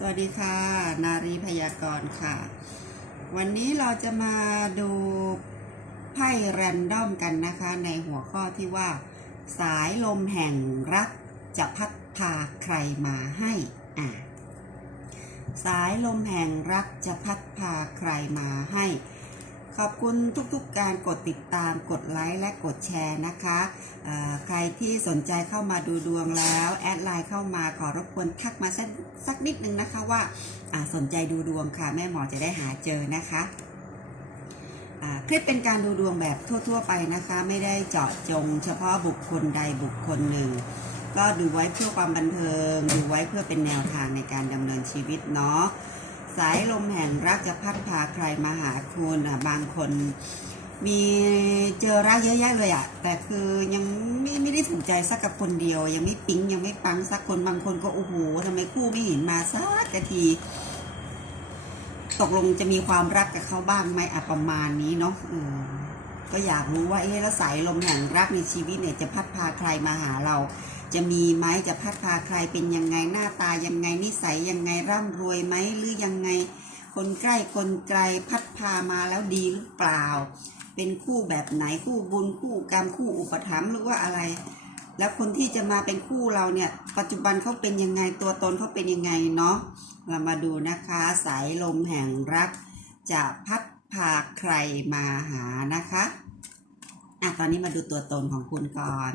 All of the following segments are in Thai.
สวัสดีค่ะ นารีพยากรณ์ค่ะ วันนี้เราจะมาดูไพ่แรนดอมกันนะคะ ในหัวข้อที่ว่า สายลมแห่งรักจะพัดพาใครมาให้อ่าสายลมแห่งรักจะพัดพาใครมาให้ ขอบคุณทุกๆการกดติดตามกดไลค์และกดแชร์นะคะใครที่สนใจเข้ามาดูดวงแล้ว แอดไลน์เข้ามาขอรบกวนทักมาสักสักนิดนึงนะคะว่าสนใจดูดวงค่ะแม่หมอจะได้หาเจอนะคะคลิปเป็นการดูดวงแบบทั่ว ๆ ไปนะคะ ไม่ได้เจาะจง เฉพาะบุคคลใดบุคคลหนึ่ง ก็ดูไว้เพื่อความบันเทิง ดูไว้เพื่อเป็นแนวทางในการดำเนินชีวิตเนาะ สายลมแห่งรักจะพัดพาใครมาหาคุณอะบางคนมีเจอรักเยอะแยะเลยอะแต่คือยังไม่ไม่ได้ถูกใจสักกับคนเดียว ยังไม่ปิ๊งยังไม่ปังสักคนบางคนก็โอ้โหทำไมคู่ไม่เห็นมาสักที ตกลงจะมีความรักกับเขาบ้างไหมอะประมาณนี้เนาะก็อยากรู้ว่าเอ๊ะแล้วสายลมแห่งรักในชีวิตเนี่ยจะพัดพาใครมาหาเรา จะมีไหมจะพัดพาใครเป็นยังไงหน้าตายังไงนิสัยยังไงร่ำรวยไหมหรือยังไง คนใกล้คนไกลพัดพามาแล้วดีหรือเปล่า เป็นคู่แบบไหนคู่บุญคู่กรรมคู่อุปถัมภ์หรือว่าอะไร แล้วคนที่จะมาเป็นคู่เราเนี่ย ปัจจุบันเขาเป็นยังไงตัวตนเขาเป็นยังไงเนาะเรามาดูนะคะสายลมแห่งรัก จะพัดพาใครมาหานะคะอะตอนนี้มาดูตัวตนของคุณก่อน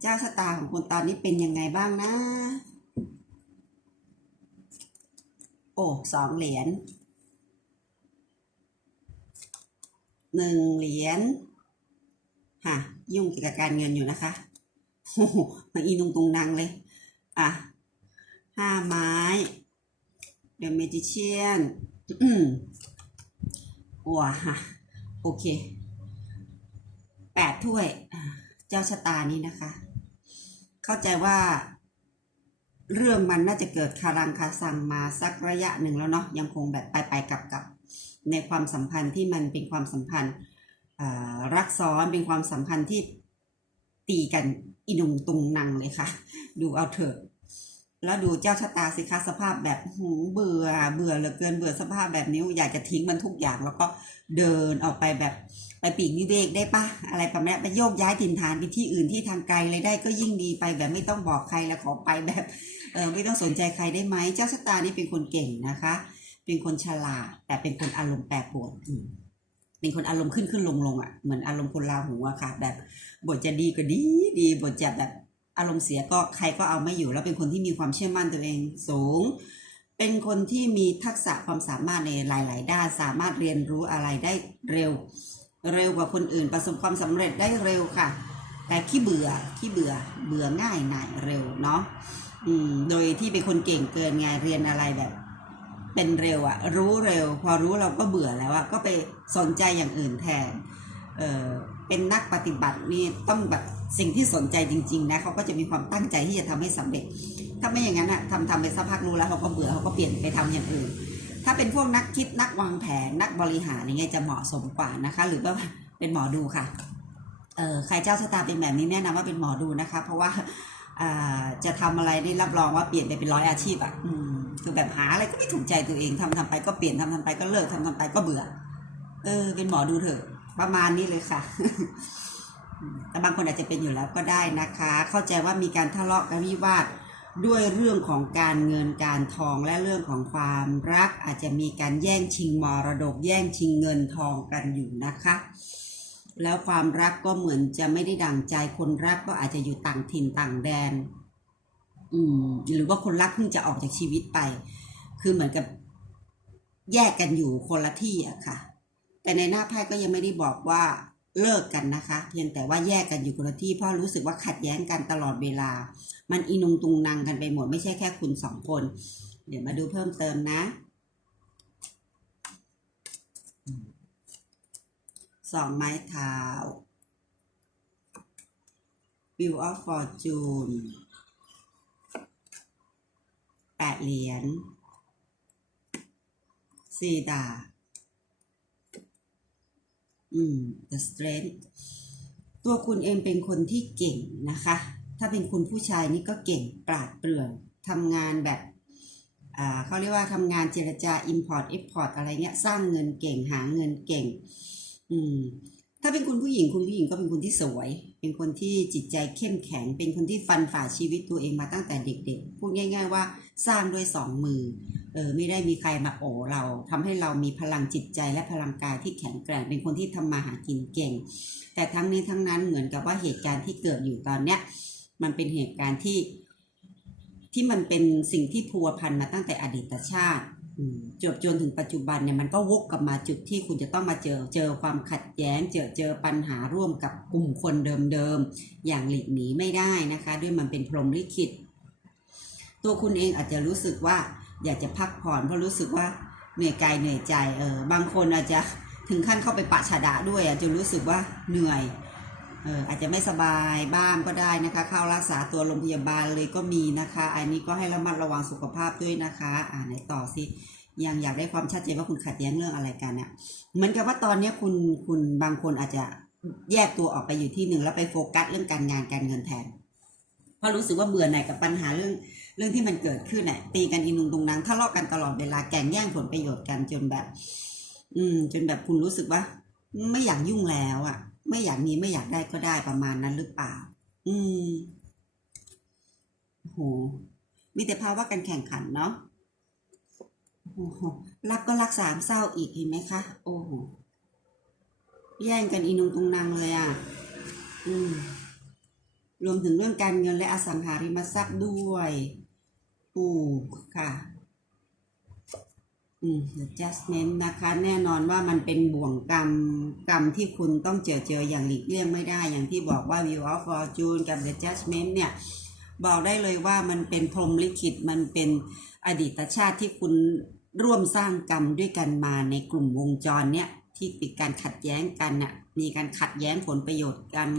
เจ้าชะตาของคุณตอนนี้เป็นยังไงบ้างนะ โอ้สองเหรียญหนึ่งเหรียญฮะยุ่งเกี่ยวกับการเงินอยู่นะคะโอ้โหมาอีนุงตุงนางเลย อะห้าไม้เดอะเมจิเชียนว้าฮะโอเคแปดถ้วยอ่า เจ้าชะตานี้นะคะ เข้าใจว่า เรื่องมันน่าจะเกิดคารังคาซังมาสักระยะหนึ่งแล้วเนาะยังคงแบบไปไปกลับกลับในความสัมพันธ์ที่มันเป็นความสัมพันธ์รักซ้อนเป็นความสัมพันธ์ที่ตีกันอินุงตุงนังเลยค่ะ ดูเอาเถอะแล้วดูเจ้าชะตาสิคะสภาพแบบหูเบื่อเบื่อเหลือเกินเบื่อสภาพแบบนี้อยากจะทิ้งมันทุกอย่างแล้วก็เดินออกไปแบบ ไปปีกวิเวกได้ปะอะไรประมาณนี้ไปโยกย้ายถิ่นฐานไปที่อื่นที่ทางไกลเลยได้ก็ยิ่งดีไปแบบไม่ต้องบอกใครแล้วขอไปแบบเออไม่ต้องสนใจใครได้ไหมเจ้าชะตานี่เป็นคนเก่งนะคะ เป็นคนฉลาด แต่เป็นคนอารมณ์แปรปรวนเป็นคนอารมณ์ขึ้นขึ้นลงลงอะเหมือนอารมณ์คนลาหูอะค่ะ แบบบทจะดีก็ดีดีบทจะแบบอารมณ์เสียก็ใครก็เอาไม่อยู่ แล้วเป็นคนที่มีความเชื่อมั่นตัวเองสูงเป็นคนที่มีทักษะความสามารถในหลาย ๆ ด้านสามารถเรียนรู้อะไรได้เร็ว เร็วกว่าคนอื่น ประสบความสำเร็จได้เร็วค่ะ แต่ขี้เบื่อขี้เบื่อเบื่อง่ายหน่ายเร็วเนาะอืมโดยที่เป็นคนเก่งเกินไงเรียนอะไรแบบ เป็นเร็วอะรู้เร็ว พอรู้เราก็เบื่อแล้วอะก็ไปสนใจอย่างอื่นแทนเออเป็นนักปฏิบัตินี่ต้องแบบสิ่งที่สนใจจริง ๆ นะเขาก็จะมีความตั้งใจที่จะทำให้สำเร็จ ถ้าไม่อย่างนั้นอะทำทำไปสักพักรู้แล้วเขาก็เบื่อเขาก็เปลี่ยนไปทำอย่างอื่น ถ้าเป็นพวกนักคิดนักวางแผนนักบริหารอย่างเงี้ยจะเหมาะสมกว่านะคะ หรือว่าเป็นหมอดูค่ะเออใครเจ้าชะตาเป็นแบบนี้แนะนำว่าเป็นหมอดูนะคะ เพราะว่าอ่าจะทำอะไรนี่รับรองว่าเปลี่ยนไปเป็นร้อยอาชีพอะอืมคือแบบหาอะไรก็ไม่ถูกใจตัวเองทำทำไปก็เปลี่ยนทำทำไปก็เลิกทำทำไปก็เบื่อ เออ เป็นหมอดูเถอะ ประมาณนี้เลยค่ะ แต่บางคนอาจจะเป็นอยู่แล้วก็ได้นะคะ เข้าใจว่ามีการทะเลาะกันวิวาท ด้วยเรื่องของการเงินการทองและเรื่องของความรักอาจจะมีการแย่งชิงมรดกแย่งชิงเงินทองกันอยู่นะคะ แล้วความรักก็เหมือนจะไม่ได้ดังใจคนรักก็อาจจะอยู่ต่างถิ่นต่างแดน อืมหรือว่าคนรักเพิ่งจะออกจากชีวิตไป คือเหมือนกับแยกกันอยู่คนละที่อะค่ะ แต่ในหน้าไพ่ก็ยังไม่ได้บอกว่า เลิกกันนะคะ เพียงแต่ว่าแยกกันอยู่คนละที่เพราะรู้สึกว่าขัดแย้งกันตลอดเวลา มันอินุงตุงนังกันไปหมดไม่ใช่แค่คุณสองคน เดี๋ยวมาดูเพิ่มเติมนะสองไม้เท้า Wheel of Fortune แปดเหรียญสี่ดาบ อืม The Strength ตัวคุณเองเป็นคนที่เก่งนะคะ ถ้าเป็นคุณผู้ชายนี่ก็เก่งปราดเปรื่องทำงานแบบอ่าเขาเรียกว่าทำงานเจรจา import export อะไรเงี้ย สร้างเงินเก่งหาเงินเก่ง อืม ถ้าเป็นคุณผู้หญิงคุณผู้หญิงก็เป็นคนที่สวย เป็นคนที่จิตใจเข้มแข็ง เป็นคนที่ฟันฝ่าชีวิตตัวเองมาตั้งแต่เด็กๆ พูดง่าย ๆ ว่าสร้างด้วยสองมือ เออไม่ได้มีใครมาโอบเราทำให้เรามีพลังจิตใจและพลังกายที่แข็งแกร่ง เป็นคนที่ทำมาหากินเก่ง แต่ทั้งนี้ทั้งนั้นเหมือนกับว่าเหตุการณ์ที่เกิดอยู่ตอนเนี้ยมันเป็นเหตุการณ์ที่ที่มันเป็นสิ่งที่พัวพันมาตั้งแต่อดีตชาติ จบจนถึงปัจจุบันเนี่ยมันก็วกกลับมาจุดที่คุณจะต้องมาเจอเจอความขัดแย้ง เจอเจอปัญหาร่วมกับกลุ่มคนเดิมๆอย่างหลีกหนีไม่ได้นะคะ ด้วยมันเป็นพรหมลิขิต ตัวคุณเองอาจจะรู้สึกว่าอยากจะพักผ่อนเพราะรู้สึกว่าเหนื่อยกายเหนื่อยใจเออบางคนอาจจะถึงขั้นเข้าไปปะฉาดะด้วยอาจจะรู้สึกว่าเหนื่อย เอออาจจะไม่สบายบ้างก็ได้นะคะเข้ารักษาตัวโรงพยาบาลเลยก็มีนะคะ อันนี้ก็ให้ระมัดระวังสุขภาพด้วยนะคะ อ่าไหนต่อสิยังอยากได้ความชัดเจนว่าคุณขัดแย้งเรื่องอะไรกันเนี่ยเหมือนกับว่าตอนนี้คุณคุณบางคนอาจจะแยกตัวออกไปอยู่ที่หนึ่งแล้วไปโฟกัสเรื่องการงานการเงินแทนเพราะรู้สึกว่าเบื่อหน่ายกับปัญหาเรื่องเรื่องที่มันเกิดขึ้นเน่ะตีกันอินุงตรงนั้นทะเลาะกันตลอดเวลาแก่งแย่งผลประโยชน์กันจนแบบ อืม จนแบบคุณรู้สึกว่า ไม่อยากยุ่งแล้วอะ ไม่อยากมีไม่อยากได้ก็ได้ประมาณนั้นหรือเปล่า อืมโหมีแต่ภาวะการแข่งขันเนาะโอ้โหรักก็รักสามเศร้าอีกเห็นไหมคะ โอ้โหแย่งกันอินุงตรงนางเลยอะ อืม รวมถึงเรื่องการเงินและอสังหาริมทรัพย์ด้วย ปูค่ะ อืม adjustment นะคะ แน่นอนว่ามันเป็นบ่วงกรรมกรรมที่คุณต้องเจอเจออย่างหลีกเลี่ยงไม่ได้ อย่างที่บอกว่า view of fortune กับ the judgment เนี่ย บอกได้เลยว่ามันเป็นพรหมลิขิตมันเป็นอดีตชาติที่คุณร่วมสร้างกรรมด้วยกันมาในกลุ่มวงจรเนี่ยที่มีการขัดแย้งกันน่ะมีการขัดแย้งผลประโยชน์กัน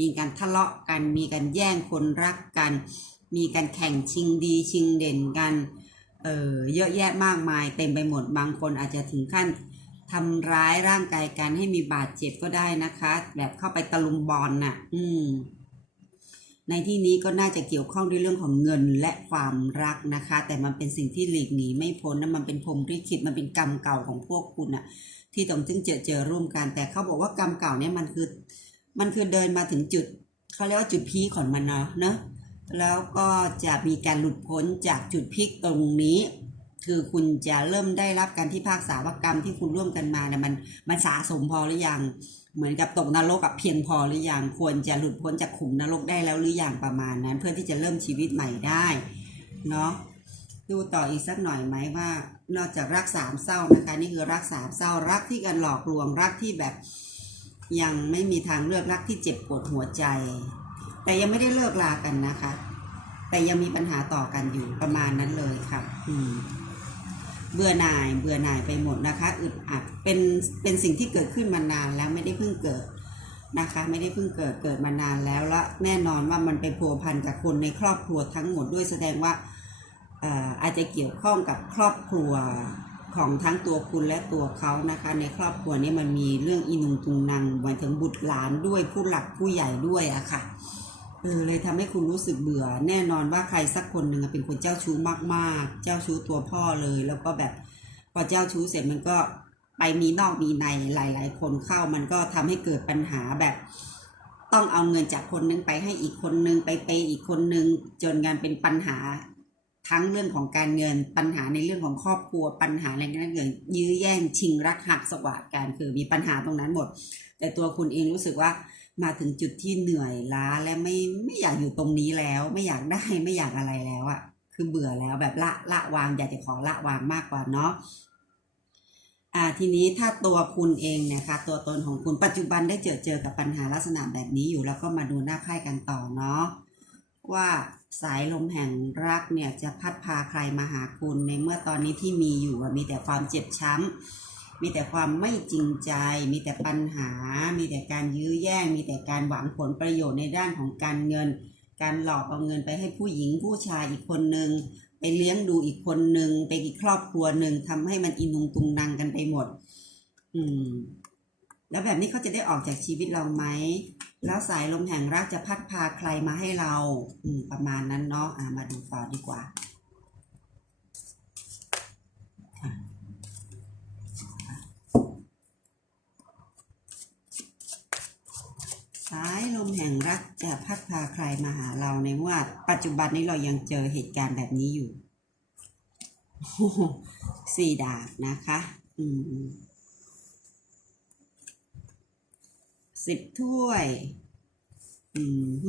มีการทะเลาะกัน มีการแย่งคนรักกัน มีการแข่งชิงดีชิงเด่นกัน เออเยอะแยะมากมายเต็มไปหมดบางคนอาจจะถึงขั้นทำร้ายร่างกายกันให้มีบาดเจ็บก็ได้นะคะ แบบเข้าไปตะลุมบอลน่ะ อืม ในที่นี้ก็น่าจะเกี่ยวข้องด้วยเรื่องของเงินและความรักนะคะ แต่มันเป็นสิ่งที่หลีกหนีไม่พ้นนะมันเป็นพรหมลิขิตมันเป็นกรรมเก่าของพวกคุณน่ะ ที่ต้องจึงเจอเจอร่วมกัน แต่เขาบอกว่ากรรมเก่าเนี่ยมันคือ มันคือเดินมาถึงจุดเขาเรียกว่าจุดพีของมันเนาะเนอะ แล้วก็จะมีการหลุดพ้นจากจุดพีคตรงนี้ คือคุณจะเริ่มได้รับการที่ภาคษาวกรรมที่คุณร่วมกันมาเนี่ยมันมันสะสมพอหรือยัง เหมือนกับตกนรกกับเพียงพอหรือยังควรจะหลุดพ้นจากขุมนรกได้แล้วหรือยังประมาณนั้น เพื่อที่จะเริ่มชีวิตใหม่ได้เนาะดูต่ออีกสักหน่อยไหมว่า นอกจากรักสามเศร้านะคะนี่คือรักสามเศร้ารักที่กันหลอกลวงรักที่แบบยังไม่มีทางเลือกรักที่เจ็บปวดหัวใจ แต่ยังไม่ได้เลิกลากันนะคะ แต่ยังมีปัญหาต่อกันอยู่ประมาณนั้นเลยค่ะ อืมเบื่อหน่ายเบื่อหน่ายไปหมดนะคะอึดอัดเป็นเป็นสิ่งที่เกิดขึ้นมานานแล้วไม่ได้เพิ่งเกิดนะคะ ไม่ได้เพิ่งเกิดเกิดมานานแล้วและแน่นอนว่ามันไปพัวพันกับคนในครอบครัวทั้งหมดด้วยแสดงว่าอ่ออาจจะเกี่ยวข้องกับครอบครัวของทั้งตัวคุณและตัวเขานะคะ ในครอบครัวนี้มันมีเรื่องอินุงตุงนางหมายถึงบุตรหลานด้วยผู้หลักผู้ใหญ่ด้วยอะค่ะ เออเลยทำให้คุณรู้สึกเบื่อ แน่นอนว่าใครสักคนหนึ่งเป็นคนเจ้าชู้มากๆ เจ้าชู้ตัวพ่อเลย แล้วก็แบบพอเจ้าชู้เสร็จมันก็ไปมีนอกมีในหลาย ๆ คนเข้ามันก็ทำให้เกิดปัญหาแบบ ต้องเอาเงินจากคนนึงไปให้อีกคนนึงไปเปย์อีกคนนึงจนงานเป็นปัญหาทั้งเรื่องของการเงินปัญหาในเรื่องของครอบครัวปัญหาอะไรนั่นเองยื้อแย่งชิงรักหักสวาดกันคือมีปัญหาตรงนั้นหมด แต่ตัวคุณเองรู้สึกว่า มาถึงจุดที่เหนื่อยล้าและไม่ไม่อยากอยู่ตรงนี้แล้ว ไม่อยากได้ไม่อยากอะไรแล้วอะคือเบื่อแล้วแบบละละวางอยากจะขอละวางมากกว่าเนาะอ่าทีนี้ถ้าตัวคุณเองเนะคะตัวตนของคุณปัจจุบันได้เจอเจอกับปัญหาลักษณะแบบนี้อยู่แล้วก็มาดูหน้าไพ่กันต่อเนาะว่าสายลมแห่งรักเนี่ยจะพัดพาใครมาหาคุณในเมื่อตอนนี้ที่มีอยู่มีแต่ความเจ็บช้ำ มีแต่ความไม่จริงใจ มีแต่ปัญหา มีแต่การยื้อแย่ง มีแต่การหวังผลประโยชน์ในด้านของการเงิน การหลอกเอาเงินไปให้ผู้หญิงผู้ชายอีกคนหนึ่งไปเลี้ยงดูอีกคนหนึ่งไปอีกครอบครัวหนึ่งทำให้มันอินุงตุงนังกันไปหมด อืม แล้วแบบนี้เขาจะได้ออกจากชีวิตเราไหม แล้วสายลมแห่งรักจะพัดพาใครมาให้เรา อืม ประมาณนั้นเนาะ อ่า มาดูต่อดีกว่า สายลมแห่งรักจะพัดพาใครมาหาเราในเมื่อปัจจุบันนี้เรายังเจอเหตุการณ์แบบนี้อยู่สี่ดาบนะคะ อืมสิบถ้วย อืม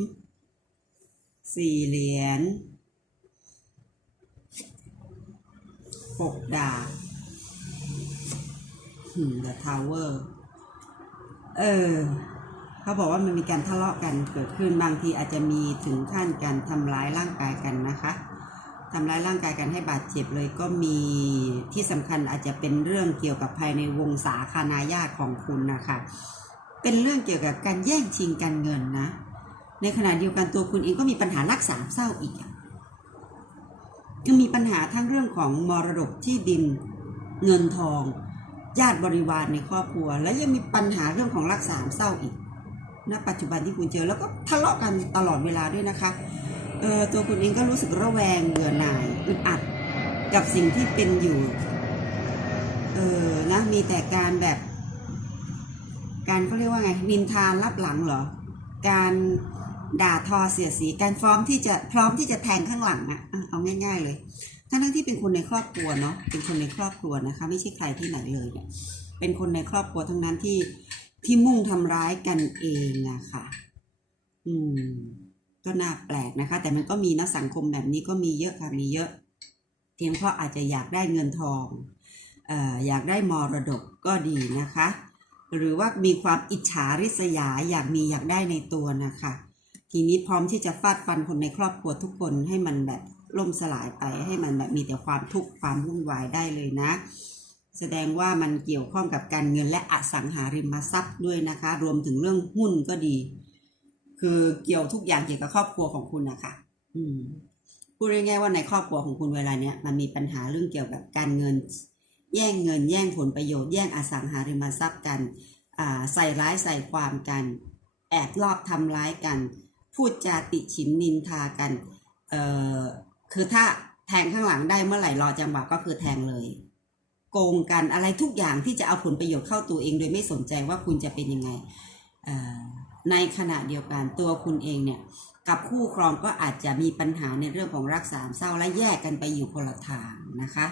สี่เหรียญหกดาบอืม The Tower เออ เขาบอกว่ามันมีการทะเลาะกันเกิดขึ้นบางทีอาจจะมีถึงขั้นการทำร้ายร่างกายกันนะคะทำร้ายร่างกายกันให้บาดเจ็บเลยก็มีที่สำคัญอาจจะเป็นเรื่องเกี่ยวกับภายในวงศาคณาญาติของคุณนะคะเป็นเรื่องเกี่ยวกับการแย่งชิงการเงินนะ ในขณะเดียวกันตัวคุณเองก็มีปัญหารักสามเศร้าอีกอะยังมีปัญหาทั้งเรื่องของมรดกที่ดินเงินทอง ญาติบริวารในครอบครัว และยังมีปัญหาเรื่องของรักสามเศร้าอีก ณปัจจุบันที่คุณเจอแล้วก็ทะเลาะกันตลอดเวลาด้วยนะคะเออตัวคุณเองก็รู้สึกระแวงเบื่อหน่ายอึดอัดกับสิ่งที่เป็นอยู่เออนะมีแต่การแบบ การเขาเรียกว่าไงนินทานรับหลังเหรอ การด่าทอเสียสีการพร้อมที่จะพร้อมที่จะแทงข้างหลังอะเอาง่าย ๆ เลยทั้งทั้งที่เป็นคนในครอบครัวเนาะเป็นคนในครอบครัวนะคะ ไม่ใช่ใครที่ไหนเลยเนี่ยเป็นคนในครอบครัวทั้งนั้นที่ ที่มุ่งทำร้ายกันเองอะค่ะ อืม ก็น่าแปลกนะคะ แต่มันก็มีนะสังคมแบบนี้ก็มีเยอะค่ะมีเยอะ เพียงเพราะอาจจะอยากได้เงินทองเอ่ออยากได้มรดกก็ดีนะคะ หรือว่ามีความอิจฉาริษยาอยากมีอยากได้ในตัวนะคะ ทีนี้พร้อมที่จะฟาดฟันคนในครอบครัวทุกคนให้มันแบบล่มสลายไปให้มันแบบมีแต่ความทุกข์ความวุ่นวายได้เลยนะ แสดงว่ามันเกี่ยวข้องกับการเงินและอสังหาริมทรัพย์ด้วยนะคะ รวมถึงเรื่องหุ้นก็ดี คือเกี่ยวทุกอย่างเกี่ยวกับครอบครัวของคุณนะคะอืมพูดง่ายๆว่าในครอบครัวของคุณเวลาเนี้ยมันมีปัญหาเรื่องเกี่ยวกับการเงิน แย่งเงิน แย่งผลประโยชน์แย่งอสังหาริมทรัพย์กันอ่าใส่ร้ายใส่ความกัน แอบลอบทำร้ายกัน พูดจาติฉินนินทากันเอ่อคือถ้าแทงข้างหลังได้เมื่อไหร่รอจังหวะก็คือแทงเลย โกงกันอะไรทุกอย่างที่จะเอาผลประโยชน์เข้าตัวเอง โดยไม่สนใจว่าคุณจะเป็นยังไงในขณะเดียวกันตัวคุณเองเนี่ยกับคู่ครองก็อาจจะมีปัญหาในเรื่องของรักสามเศร้าและแยกกันไปอยู่คนละทางนะคะ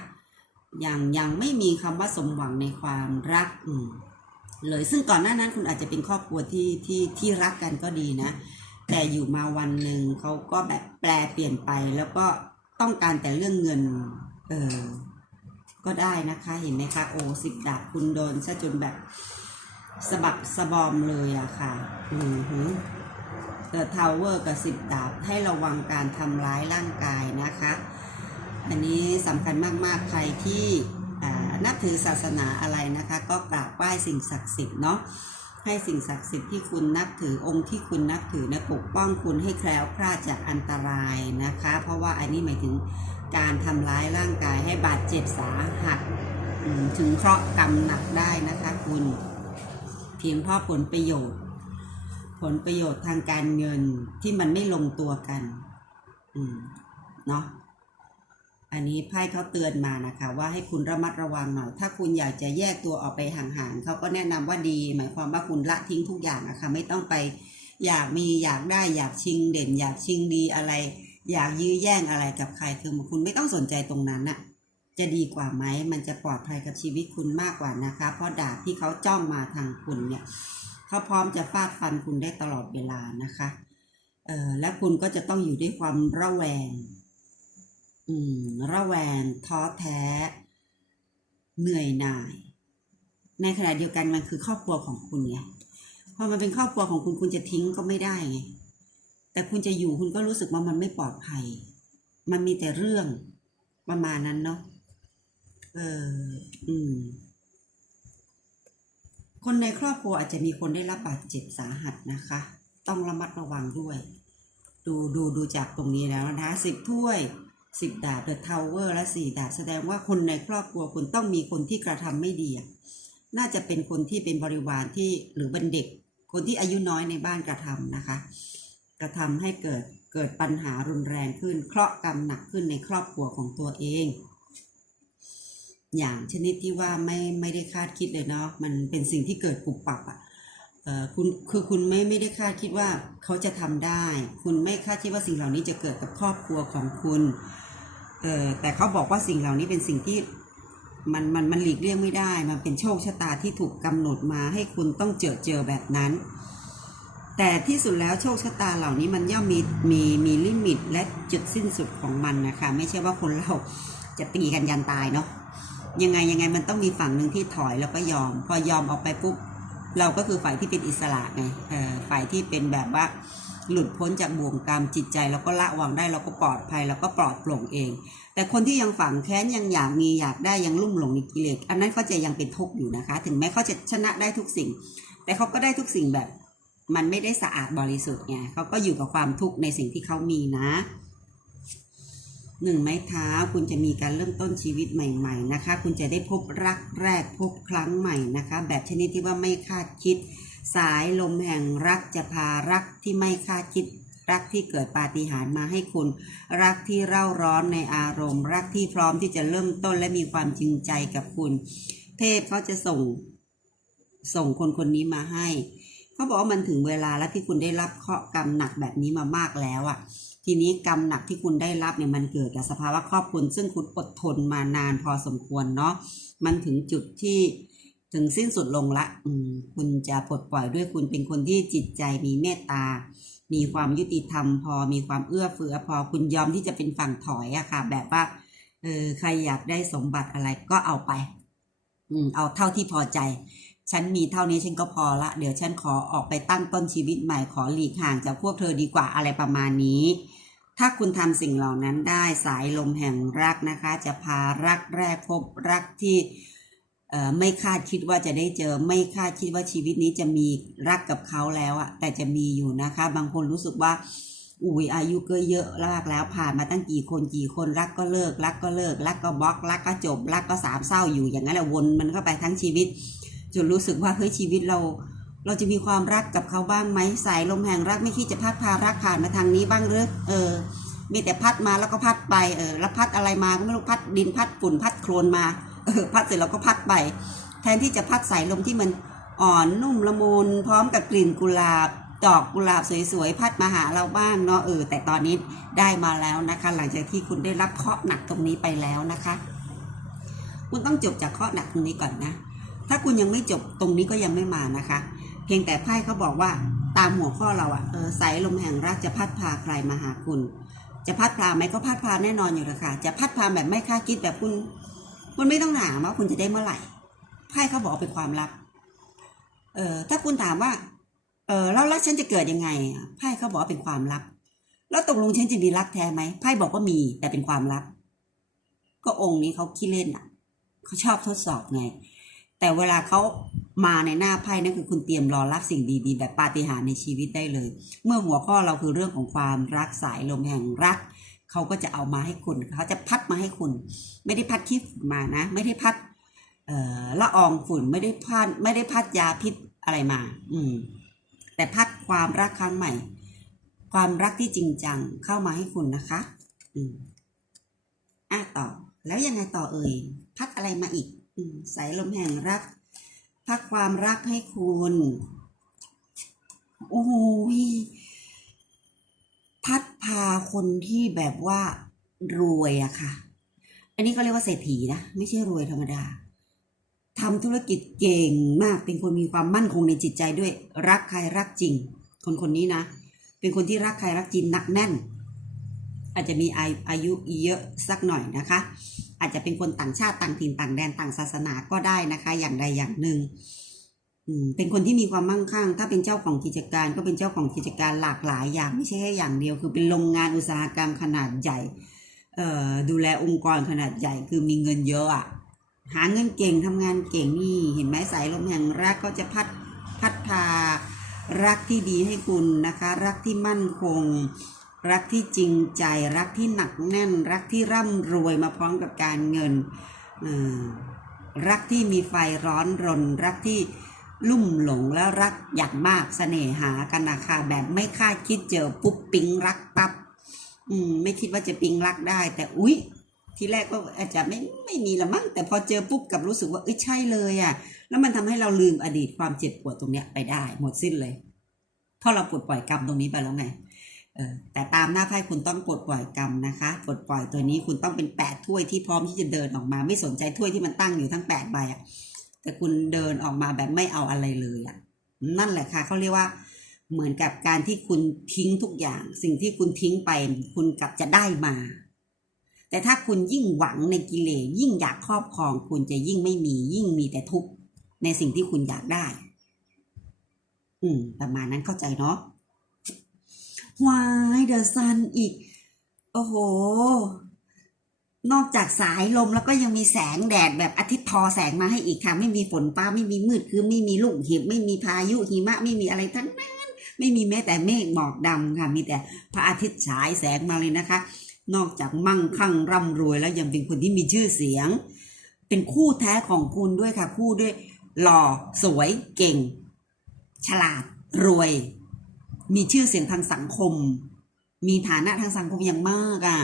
ยังยังไม่มีคำว่าสมหวังในความรักอืเลยซึ่งก่อนหน้านั้นคุณอาจจะเป็นครอบครัวที่ที่ที่รักกันก็ดีนะ แต่อยู่มาวันหนึ่งเขาก็แบบแปลเปลี่ยนไปแล้วก็ต้องการแต่เรื่องเงิน เออ ก็ได้นะคะเห็นไหมคะโอ้สิบดาบคุณโดนซะจนแบบสะบักสะบอมเลยอะค่ะอือหือเดอะทาวเวอร์กับสิบดาบให้ระวังการทำร้ายร่างกายนะคะ อันนี้สำคัญมากๆใครที่นับถือศาสนาอะไรนะคะ ก็กราบไหว้สิ่งศักดิ์สิทธิ์เนาะให้สิ่งศักดิ์สิทธิ์ที่คุณนับถือองค์ที่คุณนับถือนะปกป้องคุณให้แคล้วคลาดจากอันตรายนะคะ เพราะว่าอันนี้หมายถึง การทำร้ายร่างกายให้บาดเจ็บสาหัสถึงเคราะห์กรรมหนักได้นะคะคุณเพียงเพราะผลประโยชน์ ผลประโยชน์ทางการเงินที่มันไม่ลงตัวกัน อืมเนาะอันนี้ไพ่เขาเตือนมานะคะ ว่าให้คุณระมัดระวังหน่อย ถ้าคุณอยากจะแยกตัวออกไปห่างๆเขาก็แนะนำว่าดี หมายความว่าคุณละทิ้งทุกอย่างอะคะไม่ต้องไป อยากมีอยากได้อยากชิงเด่น อยากชิงดีอะไร อยากยื้อแย่งอะไรกับใครคือคุณไม่ต้องสนใจตรงนั้นน่ะ จะดีกว่าไหมมันจะปลอดภัยกับชีวิตคุณมากกว่านะคะ เพราะดาบที่เขาจ้องมาทางคุณเนี่ยเขาพร้อมจะฟาดฟันคุณได้ตลอดเวลานะคะเออและคุณก็จะต้องอยู่ด้วยความระแวง อืม ระแวงท้อแท้ เหนื่อยหน่าย ในขณะเดียวกันมันคือครอบครัวของคุณไงพอมันเป็นครอบครัวของคุณคุณจะทิ้งก็ไม่ได้ไง แต่คุณจะอยู่คุณก็รู้สึกว่ามันไม่ปลอดภัย มันมีแต่เรื่องประมาณนั้นเนาะ เออ อืม คนในครอบครัวอาจจะมีคนได้รับบาดเจ็บสาหัสนะคะ ต้องระมัดระวังด้วย ดูดูดูจากตรงนี้แล้วนะคะสิบถ้วยสิบดาบเดอะทาวเวอร์และสี่ดาบแสดงว่าคนในครอบครัวคุณต้องมีคนที่กระทำไม่ดี น่าจะเป็นคนที่เป็นบริวารที่หรือเป็นเด็ก คนที่อายุน้อยในบ้านกระทำนะคะ กระทำให้เกิดเกิดปัญหารุนแรงขึ้น เคราะห์กรรมหนักขึ้นในครอบครัวของตัวเอง อย่างชนิดที่ว่าไม่ไม่ได้คาดคิดเลยเนาะมันเป็นสิ่งที่เกิดปุบปับอะเอ่อคุณคือคุณไม่ไม่ได้คาดคิดว่าเขาจะทำได้ คุณไม่คาดคิดว่าสิ่งเหล่านี้จะเกิดกับครอบครัวของคุณเออแต่เขาบอกว่าสิ่งเหล่านี้เป็นสิ่งที่มันมันมันหลีกเลี่ยงไม่ได้ มันเป็นโชคชะตาที่ถูกกำหนดมาให้คุณต้องเจอเจอแบบนั้น แต่ที่สุดแล้วโชคชะตาเหล่านี้มันย่อมมีมีมีลิมิตและจุดสิ้นสุดของมันนะคะ ไม่ใช่ว่าคนเราจะตีกันยันตายเนาะยังไงยังไงมันต้องมีฝั่งหนึ่งที่ถอยแล้วก็ยอม พอยอมออกไปปุ๊บเราก็คือฝ่ายที่เป็นอิสระไงเออฝ่ายที่เป็นแบบว่าหลุดพ้นจากบ่วงกรรมจิตใจเราก็ละวางได้เราก็ปลอดภัยเราก็ปลอดโปร่งเอง แต่คนที่ยังฝังแค้นยังอยากมีอยากได้ยังลุ่มหลงในกิเลสอันนั้นเขาจะยังเป็นทุกข์อยู่นะคะ ถึงแม้เขาจะชนะได้ทุกสิ่ง แต่เขาก็ได้ทุกสิ่งแบบ มันไม่ได้สะอาดบริสุทธิ์ไงเขาก็อยู่กับความทุกข์ในสิ่งที่เขามีนะหนึ่งไม้เท้าคุณจะมีการเริ่มต้นชีวิตใหม่ ๆนะคะ คุณจะได้พบรักแรกพบครั้งใหม่นะคะ แบบชนิดที่ว่าไม่คาดคิด สายลมแห่งรักจะพารักที่ไม่คาดคิด รักที่เกิดปาฏิหาริย์มาให้คุณ รักที่เร่าร้อนในอารมณ์ รักที่พร้อมที่จะเริ่มต้นและมีความจริงใจกับคุณ เทพเขาจะส่ง ส่งคนคนนี้มาให้ เขาบอกว่ามันถึงเวลาแล้วที่คุณได้รับเคราะห์กรรมหนักแบบนี้มามากแล้วอะ่ะ ทีนี้กรรมหนักที่คุณได้รับเนี่ยมันเกิดกับสภาวะครอบครัวซึ่งคุณอดทนมานานพอสมควรเนาะมันถึงจุดที่ถึงสิ้นสุดลงละอืมคุณจะปลดปล่อยด้วยคุณเป็นคนที่จิตใจมีเมตตา มีความยุติธรรมพอ มีความเอื้อเฟื้อพอ คุณยอมที่จะเป็นฝั่งถอยอะค่ะ แบบว่า เออ ใครอยากได้สมบัติอะไรก็เอาไป อืม เอาเท่าที่พอใจ ฉันมีเท่านี้ฉันก็พอละ เดี๋ยวฉันขอออกไปตั้งต้นชีวิตใหม่ขอหลีกห่างจากพวกเธอดีกว่าอะไรประมาณนี้ ถ้าคุณทำสิ่งเหล่านั้นได้สายลมแห่งรักนะคะ จะพารักแรกพบรักที่ไม่คาดคิดว่าจะได้เจอ ไม่คาดคิดว่าชีวิตนี้จะมีรักกับเขาแล้วอะแต่จะมีอยู่นะคะ บางคนรู้สึกว่าอุ้ยอายุก็เยอะมากแล้วผ่านมาตั้งกี่คนกี่คนรักก็เลิก รักก็เลิก รักก็บล็อก รักก็จบ รักก็สามเศร้าอยู่อย่างนั้นแหละวนมันเข้าไปทั้งชีวิต จนรู้สึกว่าเฮ้ยชีวิตเรา เราจะมีความรักกับเขาบ้างไหมสายลมแห่งรักไม่คิดจะพัดพารักผ่านมาทางนี้บ้างหรือเออ มีแต่พัดมาแล้วก็พัดไปเออแล้วพัดอะไรมาก็ไม่รู้พัดดินพัดฝุ่นพัดโคลนมาเออพัดเสร็จแล้วก็พัดไป แทนที่จะพัดสายลมที่มันอ่อนนุ่มละมุนพร้อมกับกลิ่นกุหลาบดอกกุหลาบสวยๆพัดมาหาเราบ้างเนาะเออแต่ตอนนี้ได้มาแล้วนะคะ หลังจากที่คุณได้รับเคราะห์หนักตรงนี้ไปแล้วนะคะ คุณต้องจบจากเคราะห์หนักตรงนี้ก่อนนะ ถ้าคุณยังไม่จบตรงนี้ก็ยังไม่มานะคะ เพียงแต่ไพ่เขาบอกว่าตามหัวข้อเราอะเออสายลมแห่งรักจะพัดพาใครมาหาคุณ จะพัดพาไหมก็พัดพาแน่นอนอยู่แล้วค่ะ จะพัดพาแบบไม่คาดคิดแบบคุณ คุณไม่ต้องถามว่าคุณจะได้เมื่อไหร่ไพ่เขาบอกเป็นความรัก เออถ้าคุณถามว่า เออแล้วรักฉันจะเกิดยังไงไพ่เขาบอกเป็นความรัก แล้วตกลงฉันจะมีรักแท้ไหมไพ่บอกว่ามีแต่เป็นความรัก ก็องค์นี้เขาขี้เล่นอะเขาชอบทดสอบไง แต่เวลาเขามาในหน้าไพ่นั่นคือคุณเตรียมรอรับสิ่งดีๆ แบบปาฏิหาริย์ในชีวิตได้เลย เมื่อหัวข้อเราคือเรื่องของความรักสายลมแห่งรักเขาก็จะเอามาให้คุณเขาจะพัดมาให้คุณ ไม่ได้พัดขี้ฝุ่นมานะ ไม่ได้พัดละอองฝุ่นไม่ได้พัดไม่ได้พัดยาพิษอะไรมา อืม แต่พัดความรักครั้งใหม่ ความรักที่จริงจังเข้ามาให้คุณนะคะ อืมอะต่อ แล้วยังไงต่อเอ่ยพัดอะไรมาอีก สายลมแห่งรัก พักความรักให้คุณ โอ้โหยพัดพาคนที่แบบว่ารวยอะค่ะ อันนี้เขาเรียกว่าเศรษฐีนะ ไม่ใช่รวยธรรมดาทำธุรกิจเก่งมาก เป็นคนมีความมั่นคงในจิตใจด้วย รักใครรักจริง คนคนนี้นะ เป็นคนที่รักใครรักจริงหนักแน่น อาจจะมีอายอายุเยอะสักหน่อยนะคะ อาจจะเป็นคนต่างชาติต่างถิ่นต่างแดนต่างศาสนาก็ได้นะคะ อย่างใดอย่างหนึ่งเป็นคนที่มีความมั่งคั่ง ถ้าเป็นเจ้าของกิจการก็เป็นเจ้าของกิจการหลากหลายอย่างไม่ใช่แค่อย่างเดียว คือเป็นโรงงานอุตสาหกรรมขนาดใหญ่ดูแลองค์กรขนาดใหญ่คือมีเงินเยอะอะหาเงินเก่งทำงานเก่งนี่ เห็นไหมสายลมแห่งรักก็จะพัดพัดพารักที่ดีให้คุณนะคะ รักที่มั่นคง รักที่จริงใจรักที่หนักแน่น รักที่ร่ำรวยมาพร้อมกับการเงิน รักที่มีไฟร้อนรน รักที่ลุ่มหลงแล้วรักอย่างมากเสน่หากันนะคะแบบไม่คาดคิดเจอปุ๊บปิ๊งรักปั๊บไม่คิดว่าจะปิ๊งรักได้ แต่อุ๊ยทีแรกก็อาจจะไม่ไม่มีละมั้งแต่พอเจอปุ๊บกับรู้สึกว่าเอ้ยใช่เลยอะ แล้วมันทำให้เราลืมอดีตความเจ็บปวดตรงเนี้ยไปได้ หมดสิ้นเลยเพราะเราปลดปล่อยกรรมตรงนี้ไปแล้วไง แต่ตามหน้าไพ่คุณต้องปลดปล่อยกรรมนะคะปลดปล่อยตัวนี้คุณต้องเป็นแปดถ้วยที่พร้อมที่จะเดินออกมา ไม่สนใจถ้วยที่มันตั้งอยู่ทั้งแปดใบอะแต่คุณเดินออกมาแบบไม่เอาอะไรเลยอะนั่นแหละค่ะเขาเรียกว่า เหมือนกับการที่คุณทิ้งทุกอย่าง สิ่งที่คุณทิ้งไป คุณกลับจะได้มา แต่ถ้าคุณยิ่งหวังในกิเลสยิ่งอยากครอบครอง คุณจะยิ่งไม่มียิ่งมีแต่ทุกข์ในสิ่งที่คุณอยากได้ อืม ประมาณนั้นเข้าใจเนาะ วายเดอะซันอีก โอ้โห นอกจากสายลมแล้วก็ยังมีแสงแดดแบบอาทิตย์ทอแสงมาให้อีกค่ะ ไม่มีฝนฟ้าไม่มีมืดคือไม่มีลูกเห็บไม่มีพายุหิมะไม่มีอะไรทั้งนั้น ไม่มีแม้แต่เมฆหมอกดำค่ะ มีแต่พระอาทิตย์ฉายแสงมาเลยนะคะ นอกจากมั่งคั่งร่ำรวยแล้วยังเป็นคนที่มีชื่อเสียง เป็นคู่แท้ของคุณด้วยค่ะ คู่ด้วยหล่อสวยเก่ง ฉลาดรวย มีชื่อเสียงทางสังคม มีฐานะทางสังคมอย่างมากอะ่ะ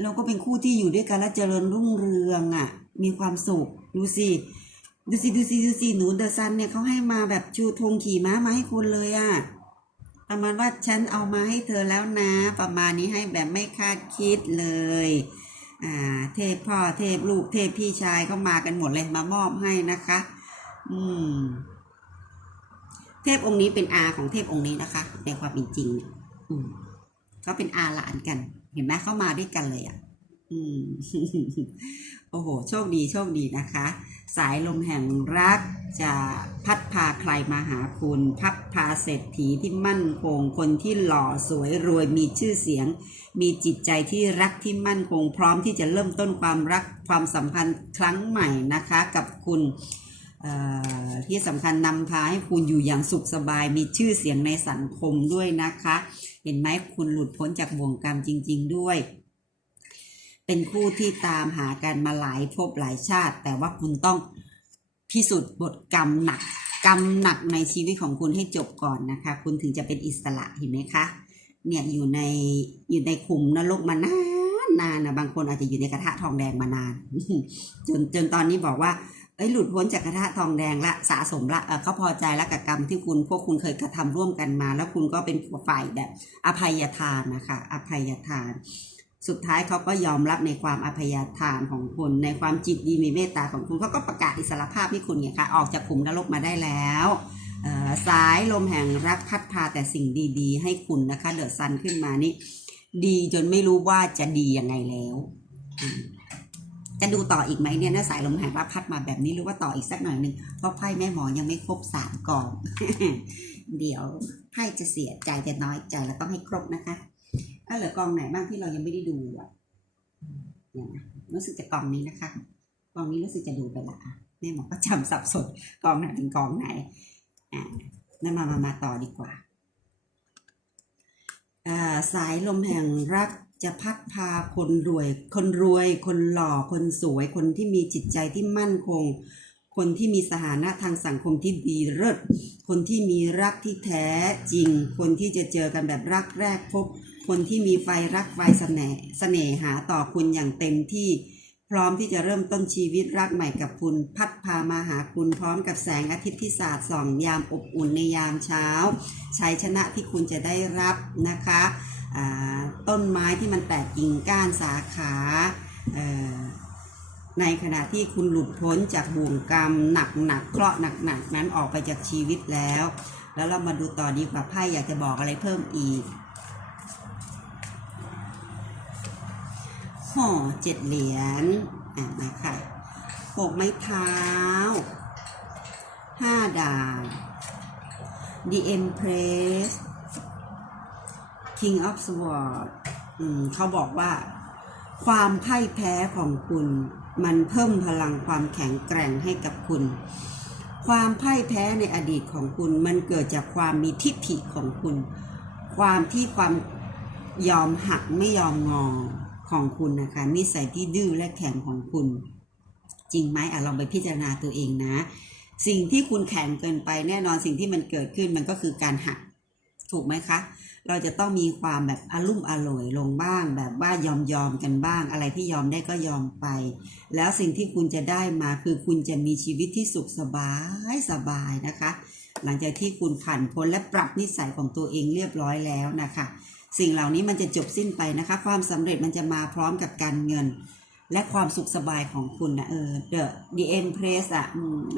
แล้วก็เป็นคู่ที่อยู่ด้วยกันและเจริญรุ่งเรืองอะ่ะ มีความสุขดูสิดูสิดูสิดูสิหนูเดอะซันเนี่ยเขาให้มาแบบชูธงขี่ม้ามาให้คุณเลยอะ่ะประมาณว่าฉันเอามาให้เธอแล้วนะ ประมาณนี้ให้แบบไม่คาดคิดเลย อ่า เทพพ่อเทพลูกเทพพี่ชายเขามากันหมดเลยมามอบให้นะคะ อืม เทพองค์นี้เป็นอาของเทพองค์นี้นะคะ ในความเป็นจริงเนี่ยเขาเป็นอาหลานกัน เห็นไหมเข้ามาด้วยกันเลยอะโอ้โห โชคดีโชคดีนะคะ สายลมแห่งรักจะพัดพาใครมาหาคุณ พัดพาเศรษฐีที่มั่นคง คนที่หล่อสวยรวยมีชื่อเสียง มีจิตใจที่รักที่มั่นคง พร้อมที่จะเริ่มต้นความรักความสัมพันธ์ครั้งใหม่นะคะ กับคุณ ที่สำคัญนำพาให้คุณอยู่อย่างสุขสบายมีชื่อเสียงในสังคมด้วยนะคะ เห็นไหมคุณหลุดพ้นจากบ่วงกรรมจริง ๆ ด้วย เป็นคู่ที่ตามหากันมาหลายภพหลายชาติ แต่ว่าคุณต้องพิสูจน์บทกรรมหนัก กรรมหนักในชีวิตของคุณให้จบก่อนนะคะ คุณถึงจะเป็นอิสระเห็นไหมคะ เนี่ยอยู่ในอยู่ในขุมนรกมานานนานนะบางคนอาจจะอยู่ในกระทะทองแดงมานาน จนจนตอนนี้บอกว่า อ้ยหลุดพ้นจากกระทะทองแดงละสะสมละเขาพอใจละกับกรรมที่คุณพวกคุณเคยกระทำร่วมกันมา แล้วคุณก็เป็นฝ่ายแบบอภัยทานนะคะอภัยทาน สุดท้ายเขาก็ยอมรับในความอภัยทานของคุณในความจิตดีมีเมตตาของคุณเขาก็ประกาศอิสรภาพให้คุณไงคะออกจากขุมนรกมาได้แล้วสายลมแห่งรักพัดพาแต่สิ่งดีๆ ให้คุณนะคะเดอะซันขึ้นมานี่ดีจนไม่รู้ว่าจะดียังไงแล้ว จะดูต่ออีกไหมเนี่ยนะสายลมแห่งรักพัดมาแบบนี้หรือว่าต่ออีกสักหน่อยหนึ่งเพราะไพ่แม่หมอยังไม่ครบสามกอง เดี๋ยวไพ่จะเสียใจจะน้อยใจแล้วต้องให้ครบนะคะถ้าเหลือกองไหนบ้างที่เรายังไม่ได้ดูอะเนี่ยนะรู้สึกจะกองนี้นะคะกองนี้รู้สึกจะดูไปละแม่หมอก็จำสับสนกองไหนเป็นกองไหนอ่านั่นมามามาต่อดีกว่าสายลมแห่งรัก จะพัดพาคนรวย คนรวย คนหล่อ คนสวย คนที่มีจิตใจที่มั่นคง คนที่มีสถานะทางสังคมที่ดีเลิศ คนที่มีรักที่แท้จริง คนที่จะเจอกันแบบรักแรกพบ คนที่มีไฟรักไฟเสน่ห์เสน่หาต่อคุณอย่างเต็มที่ พร้อมที่จะเริ่มต้นชีวิตรักใหม่กับคุณ พัดพามาหาคุณพร้อมกับแสงอาทิตย์ที่สาดส่องยามอบอุ่นในยามเช้าชัยชนะที่คุณจะได้รับนะคะ ต้นไม้ที่มันแตกกิ่งก้านสาขาในขณะที่คุณหลุดพ้นจากบ่วงกรรมหนักหนักๆเคราะห์หนักหนักๆนั้นออกไปจากชีวิตแล้ว แล้วเรามาดูต่อดีกว่าไพ่อยากจะบอกอะไรเพิ่มอีกห่อเจ็ดเหรียญอะนะค่ะหกไม้เท้าห้าดาบ The Empress King of Swords อืมเขาบอกว่า ความพ่ายแพ้ของคุณ มันเพิ่มพลังความแข็งแกร่งให้กับคุณ ความพ่ายแพ้ในอดีตของคุณ มันเกิดจากความมีทิฏฐิของคุณ ความที่ความยอมหักไม่ยอมงอของคุณนะคะนิสัยที่ดื้อและแข็งของคุณ จริงไหมอะลองไปพิจารณาตัวเองนะ สิ่งที่คุณแข็งเกินไปแน่นอนสิ่งที่มันเกิดขึ้นมันก็คือการหัก ถูกไหมคะ เราจะต้องมีความแบบอารุ่มอร่วยลงบ้าง แบบว่ายอมยอมกันบ้าง อะไรที่ยอมได้ก็ยอมไป แล้วสิ่งที่คุณจะได้มาคือคุณจะมีชีวิตที่สุขสบายสบายนะคะ หลังจากที่คุณผ่านพ้นและปรับนิสัยของตัวเองเรียบร้อยแล้วนะคะ สิ่งเหล่านี้มันจะจบสิ้นไปนะคะ ความสำเร็จมันจะมาพร้อมกับการเงิน และความสุขสบายของคุณนะเออ The The Empress อะ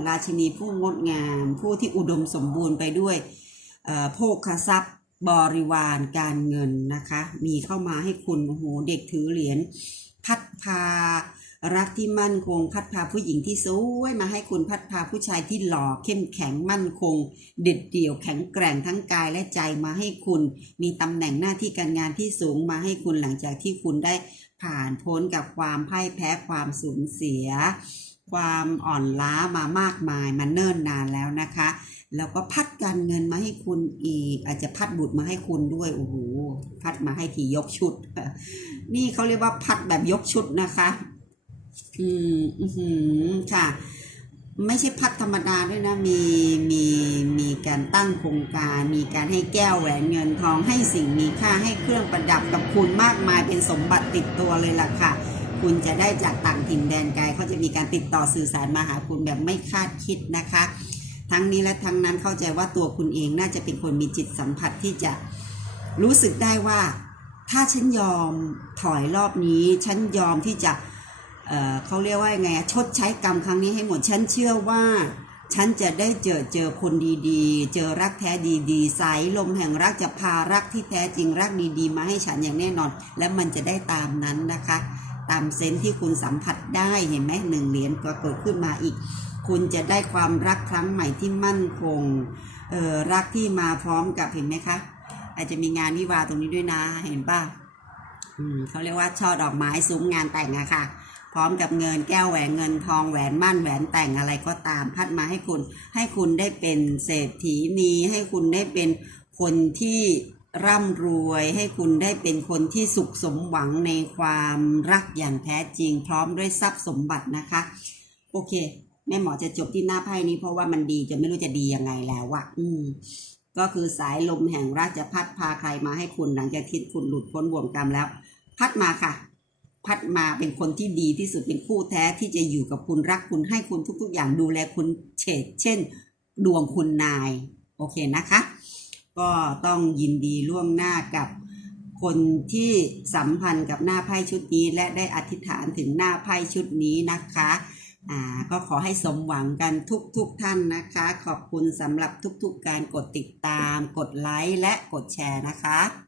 ราชินีผู้งดงาม ผู้ที่อุดมสมบูรณ์ไปด้วยเอ่อโภคทรัพย์ บริวารการเงินนะคะ มีเข้ามาให้คุณโอ้โหเด็กถือเหรียญพัดพารักที่มั่นคง พัดพาผู้หญิงที่สวยมาให้คุณพัดพาผู้ชายที่หล่อเข้มแข็งมั่นคง เด็ดเดี่ยวแข็งแกร่งทั้งกายและใจมาให้คุณ มีตำแหน่งหน้าที่การงานที่สูงมาให้คุณหลังจากที่คุณได้ผ่านพ้นกับความพ่ายแพ้ความสูญเสีย ความอ่อนล้ามามากมายมาเนิ่นนานแล้วนะคะ แล้วก็พัดการเงินมาให้คุณอีก อาจจะพัดบุตรมาให้คุณด้วยโอ้โหพัดมาให้ทียกชุด นี่เขาเรียกว่าพัดแบบยกชุดนะคะ อืมอือหือค่ะ ไม่ใช่พัดธรรมดาด้วยนะ มีมีมีการตั้งโครงการ มีการให้แก้วแหวนเงินทองให้สิ่งมีค่าให้เครื่องประดับกับคุณมากมายเป็นสมบัติติดตัวเลยล่ะค่ะ คุณจะได้จากต่างถิ่นแดนไกลเขาจะมีการติดต่อสื่อสารมาหาคุณแบบไม่คาดคิดนะคะ ทั้งนี้และทั้งนั้นเข้าใจว่าตัวคุณเองน่าจะเป็นคนมีจิตสัมผัสที่จะรู้สึกได้ว่า ถ้าฉันยอมถอยรอบนี้ ฉันยอมที่จะเเขาเรียกว่าไงอะชดใช้กรรมครั้งนี้ให้หมดฉันเชื่อว่าฉันจะได้เจอเจอคนดีๆ เจอรักแท้ดีๆ สายลมแห่งรักจะพารักที่แท้จริงรักดีๆ มาให้ฉันอย่างแน่นอน และมันจะได้ตามนั้นนะคะ ตามเซนที่คุณสัมผัสได้เห็นไหมหนึ่งเหรียญก็เกิดขึ้นมาอีก คุณจะได้ความรักครั้งใหม่ที่มั่นคงเออรักที่มาพร้อมกับเห็นไหมคะ อาจจะมีงานวิวาตรงนี้ด้วยนะเห็นป่ะเขาเรียกว่าช่อดอกไม้ซุ้มงานแต่งอะค่ะ พร้อมกับเงินแก้วแหวนเงินทองแหวนมั่นแหวนแต่งอะไรก็ตามพัดมาให้คุณ ให้คุณได้เป็นเศรษฐีนีให้คุณได้เป็นคนที่ ร่ำรวยให้คุณได้เป็นคนที่สุขสมหวังในความรักอย่างแท้จริง พร้อมด้วยทรัพย์สมบัตินะคะ โอเค แม่หมอจะจบที่หน้าไพ่นี้เพราะว่ามันดีจะไม่รู้จะดียังไงแล้วอะอืม ก็คือสายลมแห่งรักจะพัดพาใครมาให้คุณหลังจากที่คุณหลุดพ้นบ่วงกรรมแล้ว พัดมาค่ะ พัดมาเป็นคนที่ดีที่สุดเป็นคู่แท้ที่จะอยู่กับคุณรักคุณให้คุณทุก ๆ อย่างดูแลคุณเฉดเช่น ดวงคุณนาย โอเคนะคะ ก็ต้องยินดีล่วงหน้ากับคนที่สัมพันธ์กับหน้าไพ่ชุดนี้และได้อธิษฐานถึงหน้าไพ่ชุดนี้นะคะอ่าก็ขอให้สมหวังกันทุกๆทท่านนะคะ ขอบคุณสำหรับทุกๆการกดติดตาม กดไลค์และกดแชร์นะคะ